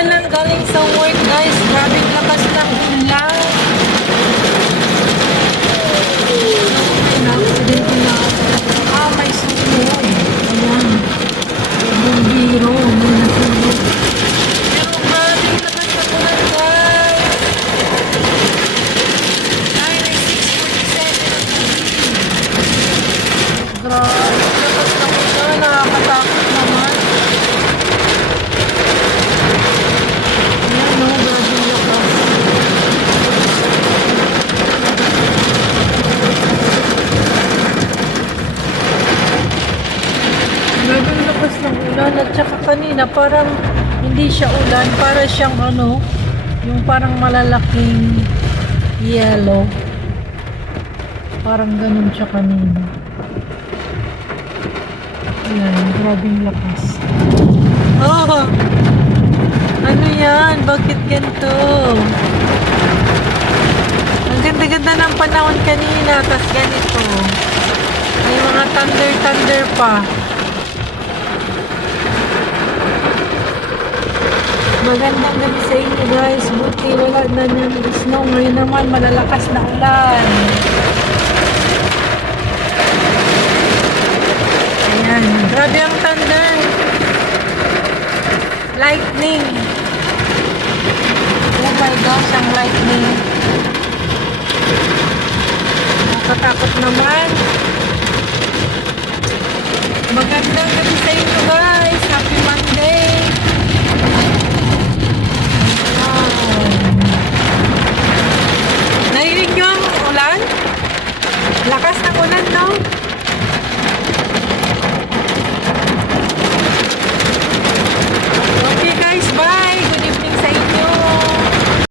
pa lang galing sa work, guys. Grabing lakas ng ulan. May sunog. Ayan. Yung biro. May nasunog. Pero grabing lakas ng ulan, guys. Ay, may 6:47. Grabe. Lakas ng ulan. Nakakatakot naman. Grabe lakas ng ulan at saka kanina parang hindi siya ulan, para siyang ano, yung parang malalaking yellow. Parang ganun siya kanina. Ayan, grabing lakas. Oh! Ano yan? Bakit ganito? Ang ganda-ganda ng panahon kanina, tas ganito. May mga thunder pa. Magandang gabi sa inyo, guys. Buti wala na ng snow. Ngayon naman malalakas na ulan. Ayan. Grabe ang thunder. Lightning. Oh my gosh, ang lightning. Nakatakot naman. Maganda